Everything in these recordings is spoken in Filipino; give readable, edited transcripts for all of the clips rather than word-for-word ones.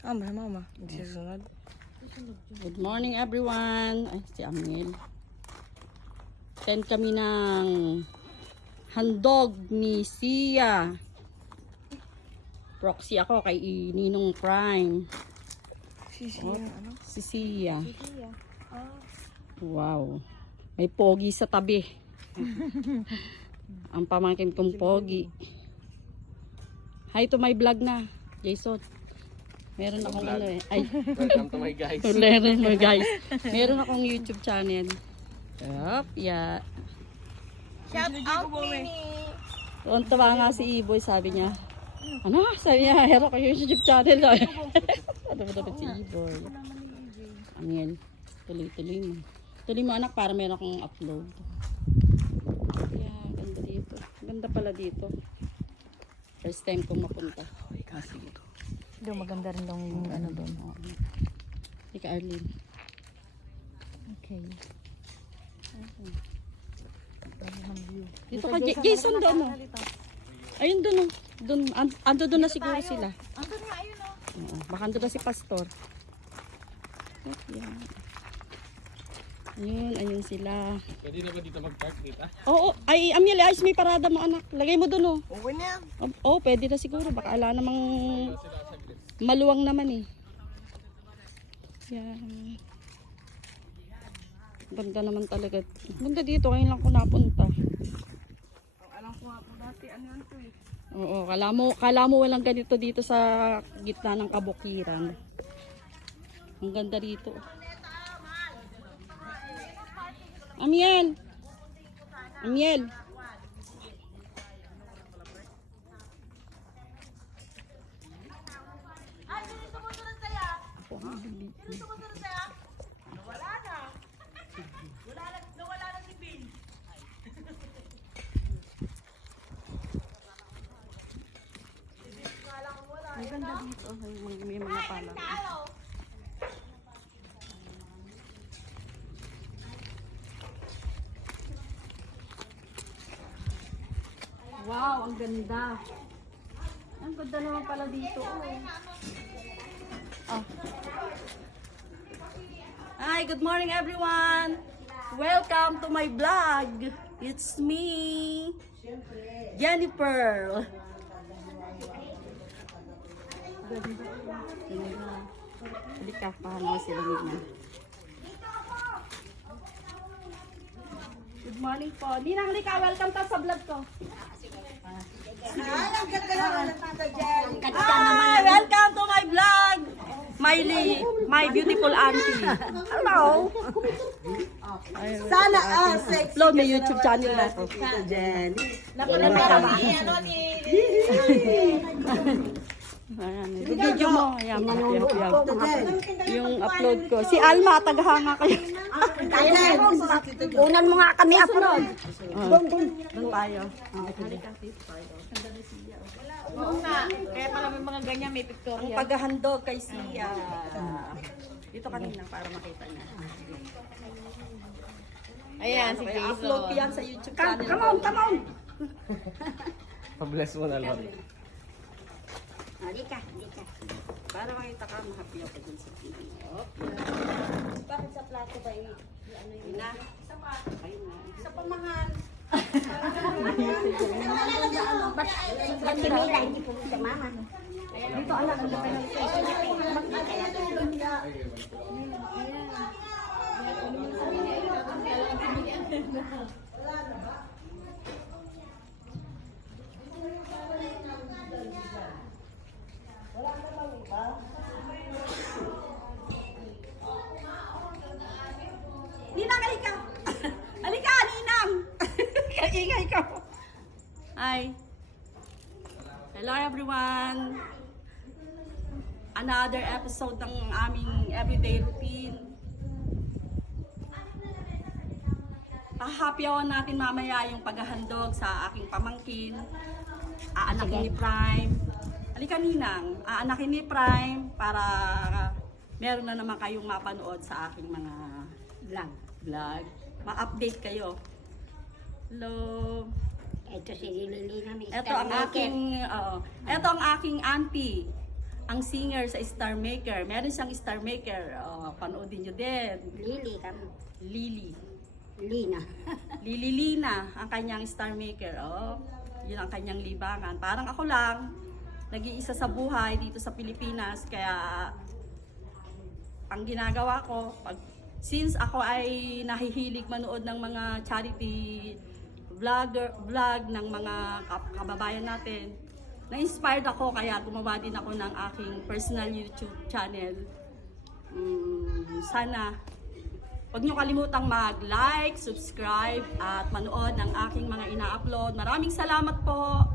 Mama. Susunod. Good morning everyone. Ay, si Amil. Send kami ng handog ni Sia. Proxy ako kay Ninong Prime. Si Sia. Wow. May pogi sa tabi. Ang pamangkin kong pogi. Hi to my vlog na, Jason. Meron akong ano eh. Ay. Welcome to my guys. Meron akong YouTube channel. Yup, yeah. Shout out, Mini! Tuwan-tuwa nga si Iboy, sabi niya. Ano? Sabi niya, hero kayo yung YouTube channel. Ano ba dapat si Iboy? Amil, tuloy-tuloy mo. Tuloy mo anak para meron akong upload. Yeah, ganda dito. Ganda pala dito. First time kong mapunta. Doon maganda rin yung ano doon. Ika Arlene. Okay. Dito ka, Jason doon mo. Ayun doon, doon, ando doon na siguro sila. Andun nga, ayun o. Oo, baka ando na si Pastor. Yan. Ayun sila. Pwede na ba dito mag-park dito? Oo, ay Amelia, ayos may parada mo anak. Lagay mo doon oh. Okay na yan. Oo, pwede na siguro. Baka ala namang maluwang naman eh. Yan. Ganda naman talaga. Ganda dito, ngayon lang ko napunta. Alam ko nga po dati, ano yan to eh. Oo, kala mo walang ganito dito sa gitna ng kabukiran. Ang ganda dito. Amiel! Amiel! Ang ganda dito. May mga palang. Wow, ang ganda. Ang ganda naman pala dito. Oh. Hi, good morning everyone. Welcome to my vlog. It's me, Jennifer. Ganda. Hindi ka paano sila niya. Good morning po. Ninang Rika, welcome to sa vlog ko. Ay, ang ganda naman ng Tata Jen. Hi, welcome to my vlog. My beautiful auntie. Hello. Sana sexy. Upload may YouTube channel na ako. Tata Jen. Napanood ka ba? Ayan, video mo. Ayan, yung upload ko. Si Alma, tagahanga kayo. Unan mo nga kami upload. Doon tayo. Oo nga. Kaya pala may mga ganyan, may Ang pictorial. paghahandog kay Sia. Dito kanina para makita niya. Ayan, si Kaya Jason. upload ko yan sa YouTube channel. Come on. Pa-bless mo na lang. Halika. Para makita ka, mahappy ako dun sa pinanop. Bakit sa plato ba yun? Ano yun na? Isa pa. Ayun na. Isa pa mahal. Ba't si Mila hindi po sa mama? Dito anak, ang laki ng Ninang, halika! Halika, Ninang! Ingay ka. Hi. Hello everyone. Another episode ng aming everyday routine. Happy hour natin mamaya yung paghahandog sa aking pamangkin. Aanakin ni Prime. Halika Ninang, aanakin ni Prime para meron na naman kayong mapanood sa aking mga vlog. Ma-update kayo. Hello. Ito si Lili namin. Ito ang aking auntie. ang singer sa Star Maker. Meron siyang Star Maker. Oh, panoodin nyo din. Lili kami. Lily. Lina. Lily Lina, ang kanyang Star Maker. Oh, yun ang kanyang libangan. Parang ako lang, nag-iisa sa buhay dito sa Pilipinas. Kaya, ang ginagawa ko, since ako ay nahihilig manood ng mga charity vlog ng mga kababayan natin, na-inspired ako kaya gumawa din ako ng aking personal YouTube channel. Sana huwag nyo kalimutang mag-like, subscribe at manood ng aking mga ina-upload. Maraming salamat po.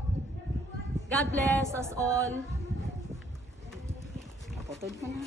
God bless us all. Patod ka na.